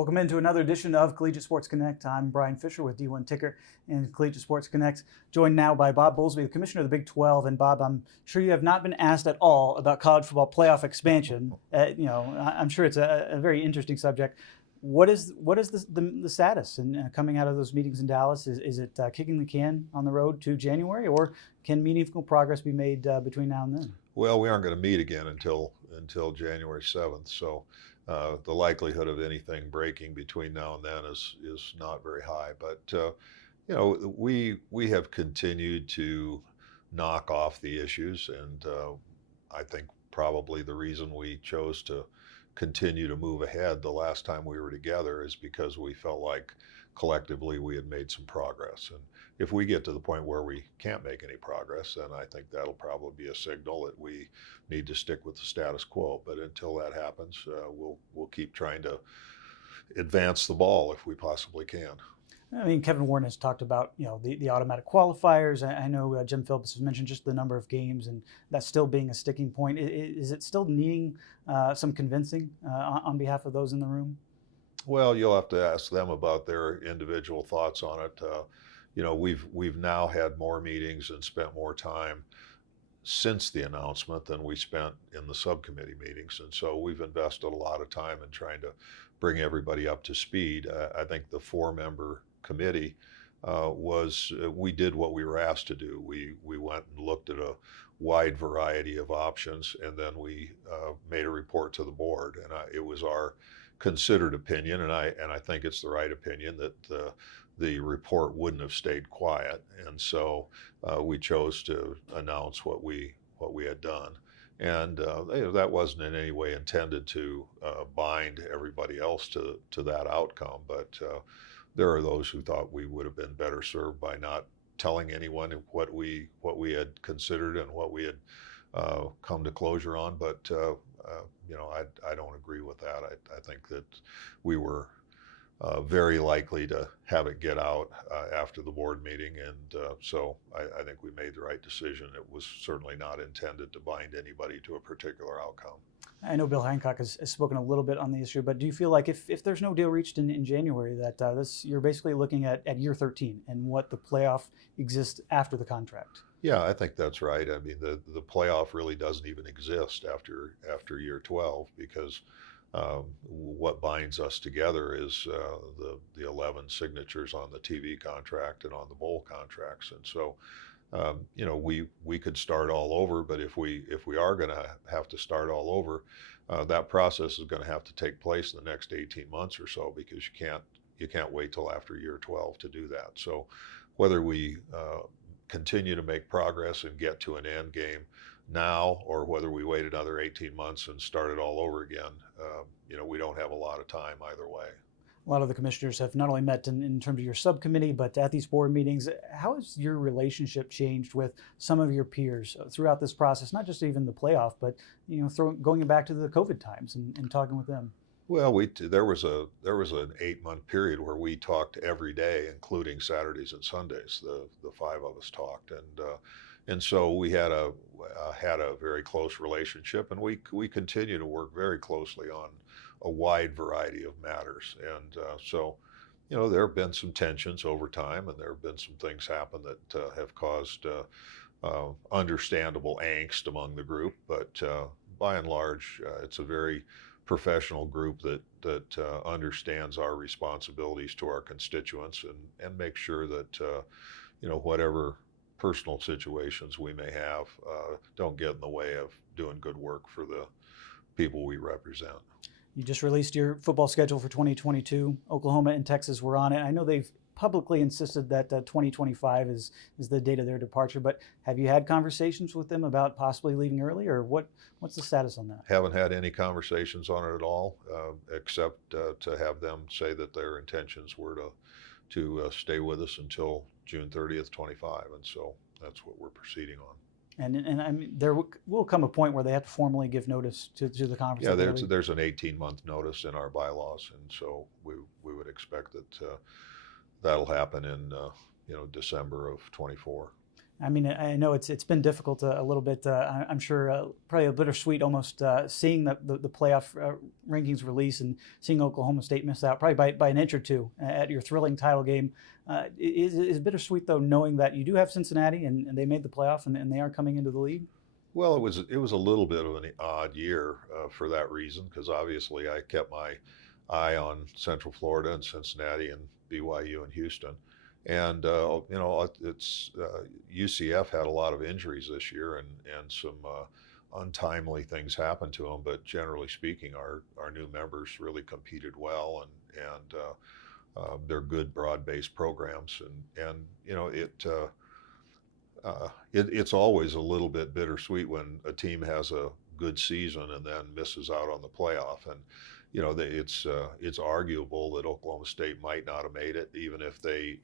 Welcome into another edition of Collegiate Sports Connect. I'm Brian Fisher with D1 Ticker and Collegiate Sports Connect, joined now by Bob Bowlsby, the Commissioner of the Big 12. And Bob, I'm sure you have not been asked at all about college football playoff expansion. I'm sure it's a very interesting subject. What is the status in coming out of those meetings in Dallas? Is it kicking the can on the road to January, or can meaningful progress be made between now and then? Well, we aren't going to meet again until January 7th, so the likelihood of anything breaking between now and then is not very high. But we have continued to knock off the issues, and I think probably the reason we chose to continue to move ahead the last time we were together is because we felt like collectively we had made some progress. And if we get to the point where we can't make any progress, then I think that'll probably be a signal that we need to stick with the status quo. But until that happens, we'll keep trying to advance the ball if we possibly can. I mean, Kevin Warren has talked about, the automatic qualifiers. I know Jim Phillips has mentioned just the number of games, and that's still being a sticking point. Is it still needing some convincing on behalf of those in the room? Well, you'll have to ask them about their individual thoughts on it. We've now had more meetings and spent more time since the announcement than we spent in the subcommittee meetings, and so we've invested a lot of time in trying to bring everybody up to speed. I think the 4-member committee we did what we were asked to do. We went and looked at a wide variety of options, and then we made a report to the board, and it was our considered opinion, and I think it's the right opinion, that the report wouldn't have stayed quiet, and so we chose to announce what we had done. And that wasn't in any way intended to bind everybody else to that outcome, but there are those who thought we would have been better served by not telling anyone what we had considered and what we had come to closure on. But I don't agree with that. I think that we were very likely to have it get out after the board meeting, and so I think we made the right decision. It was certainly not intended to bind anybody to a particular outcome. I know Bill Hancock has spoken a little bit on the issue, but do you feel like if there's no deal reached in January, that you're basically looking at year 13 and what the playoff exists after the contract? Yeah, I think that's right. I mean, the playoff really doesn't even exist after year 12, because what binds us together is the 11 signatures on the TV contract and on the bowl contracts, and so we could start all over. But if we are going to have to start all over, that process is going to have to take place in the next 18 months or so, because you can't wait till after year 12 to do that. So whether we continue to make progress and get to an end game now, or whether we wait another 18 months and start it all over again, we don't have a lot of time either way. A lot of the commissioners have not only met in terms of your subcommittee, but at these board meetings. How has your relationship changed with some of your peers throughout this process? Not just even the playoff, but going back to the COVID times and talking with them. Well, there was an 8-month period where we talked every day, including Saturdays and Sundays. The 5 of us talked, and so we had a very close relationship, and we continue to work very closely on a wide variety of matters. And so there have been some tensions over time, and there have been some things happen that have caused understandable angst among the group. But by and large, it's a very professional group that understands our responsibilities to our constituents and make sure that whatever personal situations we may have don't get in the way of doing good work for the people we represent. You just released your football schedule for 2022. Oklahoma and Texas were on it. I know they've publicly insisted that 2025 is the date of their departure, but have you had conversations with them about possibly leaving early, or what's the status on that? Haven't had any conversations on it at all, except to have them say that their intentions were to stay with us until June 30th, 25, and so that's what we're proceeding on. And I mean, there will come a point where they have to formally give notice to the conference. Yeah, there's an 18-month notice in our bylaws, and so we would expect that that'll happen in December of 24. I mean, I know it's been difficult a little bit. I'm sure probably a bittersweet almost seeing the playoff rankings release and seeing Oklahoma State miss out probably by an inch or two at your thrilling title game. Is bittersweet though, knowing that you do have Cincinnati and they made the playoff and they are coming into the league? Well, it was a little bit of an odd year for that reason, because obviously I kept my eye on Central Florida and Cincinnati and BYU and Houston, and it's UCF had a lot of injuries this year, and some untimely things happened to them. But generally speaking, our new members really competed well, and they're good broad-based programs, and it's always a little bit bittersweet when a team has a good season and then misses out on the playoff. And it's arguable that Oklahoma State might not have made it even if they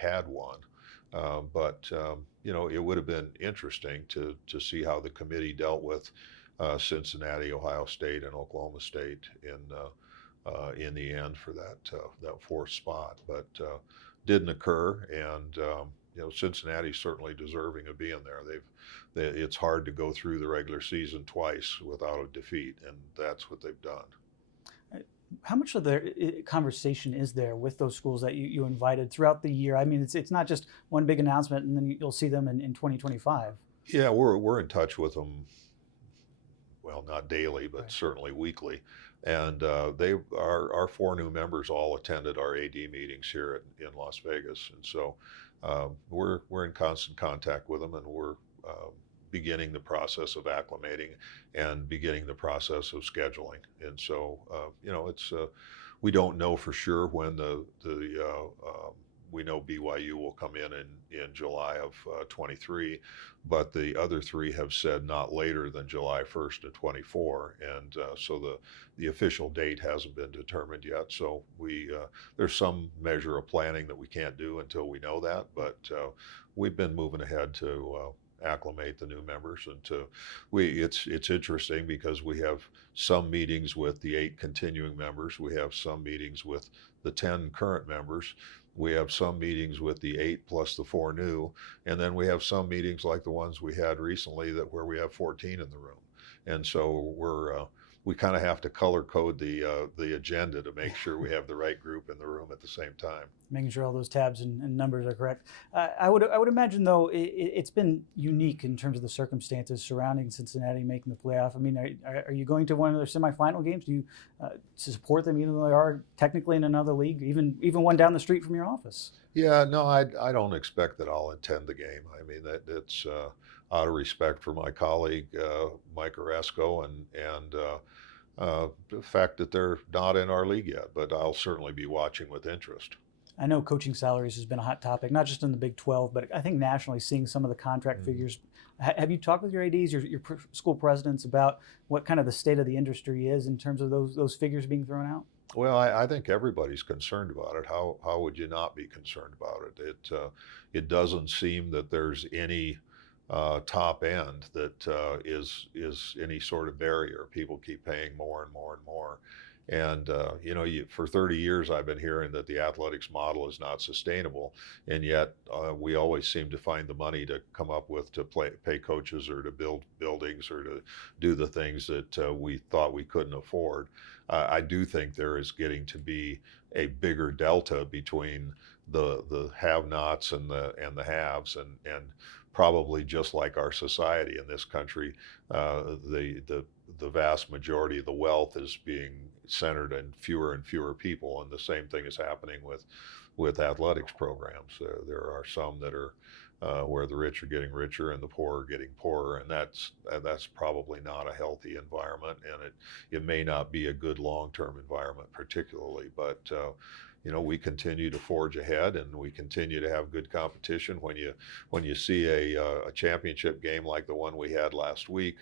had won. But it would have been interesting to see how the committee dealt with Cincinnati, Ohio State, and Oklahoma State in the end for that fourth spot. But didn't occur, and Cincinnati's certainly deserving of being there. It's hard to go through the regular season twice without a defeat, and that's what they've done. How much of the conversation is there with those schools that you invited throughout the year? I mean, it's not just one big announcement and then you'll see them in 2025. Yeah, we're in touch with them. Well, not daily, but Right. certainly weekly. And our four new members all attended our AD meetings here in Las Vegas, and so we're in constant contact with them, and we're beginning the process of acclimating and beginning the process of scheduling. And so it's we don't know for sure when we know BYU will come in July of 23, but the other three have said not later than July 1st of 24, and so the official date hasn't been determined yet. So there's some measure of planning that we can't do until we know that, but we've been moving ahead to acclimate the new members, and it's interesting because we have some meetings with the 8 continuing members, we have some meetings with the 10 current members, we have some meetings with the 8 plus the 4 new, and then we have some meetings like the ones we had recently where we have 14 in the room. And so we kind of have to color code the agenda to make sure we have the right group in the room at the same time. Making sure all those tabs and numbers are correct. I would imagine though it's been unique in terms of the circumstances surrounding Cincinnati making the playoff. I mean, are you going to one of their semifinal games? Do you support them even though they are technically in another league, even one down the street from your office? Yeah, no, I don't expect that I'll attend the game. I mean, that's out of respect for my colleague Mike Oresco and the fact that they're not in our league yet. But I'll certainly be watching with interest. I know coaching salaries has been a hot topic, not just in the Big 12, but I think nationally, seeing some of the contract figures. Have you talked with your ADs, your school presidents, about what kind of the state of the industry is in terms of those figures being thrown out? Well, I think everybody's concerned about it. How would you not be concerned about it? It doesn't seem that there's any top end that is any sort of barrier. People keep paying more and more and more. And for 30 years I've been hearing that the athletics model is not sustainable, and yet we always seem to find the money to come up with to pay coaches or to build buildings or to do the things that we thought we couldn't afford. I do think there is getting to be a bigger delta between the have-nots and the haves, and probably just like our society in this country, the vast majority of the wealth is being centered in fewer and fewer people, and the same thing is happening with athletics programs. There are some that are where the rich are getting richer and the poor are getting poorer, and that's probably not a healthy environment, and it may not be a good long-term environment particularly, but we continue to forge ahead, and we continue to have good competition. When you see a championship game like the one we had last week,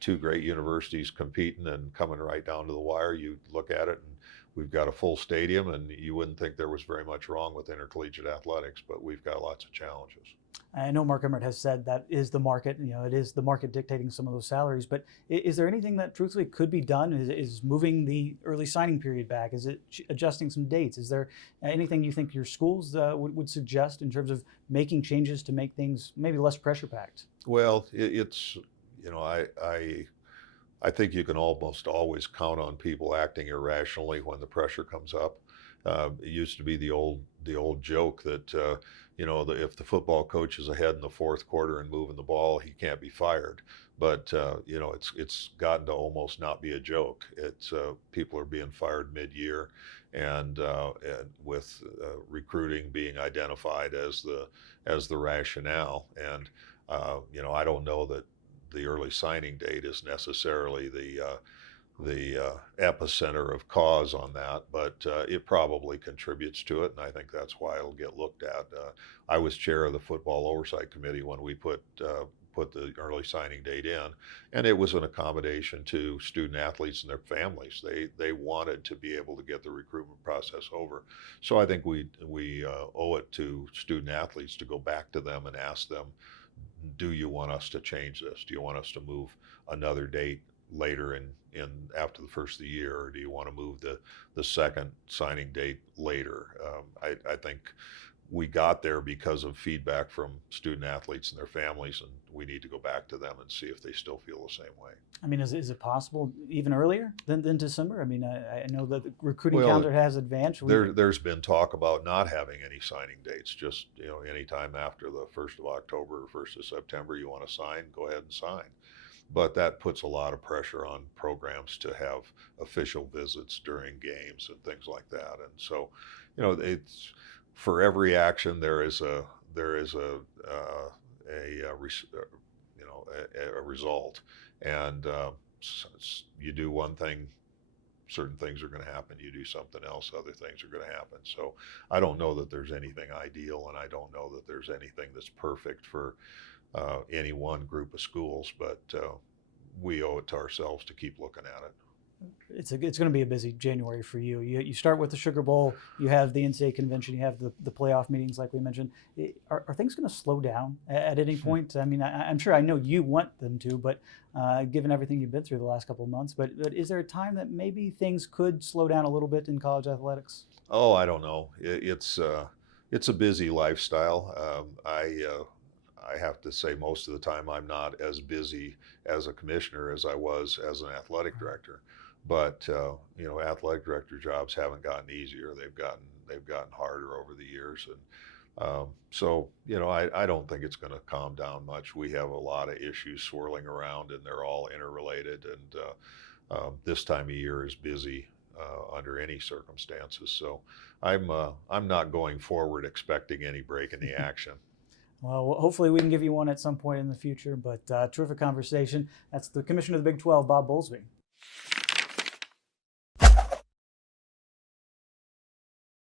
2 great universities competing and coming right down to the wire, you look at it and we've got a full stadium, and you wouldn't think there was very much wrong with intercollegiate athletics, but we've got lots of challenges. I know Mark Emmert has said that is the market. It is the market dictating some of those salaries. But is there anything that truthfully could be done? Is moving the early signing period back? Is it adjusting some dates? Is there anything you think your schools would suggest in terms of making changes to make things maybe less pressure packed? Well, it's I think you can almost always count on people acting irrationally when the pressure comes up. It used to be the old joke that if the football coach is ahead in the fourth quarter and moving the ball, he can't be fired. But it's gotten to almost not be a joke. It's people are being fired mid-year, and with recruiting being identified as the rationale. And I don't know that the early signing date is necessarily the epicenter of cause on that, but it probably contributes to it, and I think that's why it'll get looked at. I was chair of the Football Oversight Committee when we put the early signing date in, and it was an accommodation to student athletes and their families. They wanted to be able to get the recruitment process over. So I think we owe it to student athletes to go back to them and ask them, do you want us to change this? Do you want us to move another date later in after the first of the year, or do you want to move the second signing date later? I think we got there because of feedback from student athletes and their families, and we need to go back to them and see if they still feel the same way. I mean, is it possible even earlier than December? I mean, I know that the recruiting calendar has advanced. There's been talk about not having any signing dates, just anytime after the 1st of October or 1st of September you want to sign, go ahead and sign. But that puts a lot of pressure on programs to have official visits during games and things like that. And so, it's for every action there is a result. And you do one thing, certain things are going to happen. You do something else, other things are going to happen. So I don't know that there's anything ideal, and I don't know that there's anything that's perfect for any one group of schools, but we owe it to ourselves to keep looking at it. It's going to be a busy January for you. You start with the Sugar Bowl, you have the NCAA convention, you have the playoff meetings like we mentioned. Are things going to slow down at any point? I mean, I'm sure I know you want them to, but given everything you've been through the last couple of months, but is there a time that maybe things could slow down a little bit in college athletics? Oh, I don't know. It's a busy lifestyle. I have to say most of the time I'm not as busy as a commissioner as I was as an athletic director. But athletic director jobs haven't gotten easier. They've gotten harder over the years, and so I don't think it's going to calm down much. We have a lot of issues swirling around, and they're all interrelated. And this time of year is busy under any circumstances. So I'm not going forward expecting any break in the action. Well, hopefully we can give you one at some point in the future, but terrific conversation. That's the Commissioner of the Big 12, Bob Bowlsby.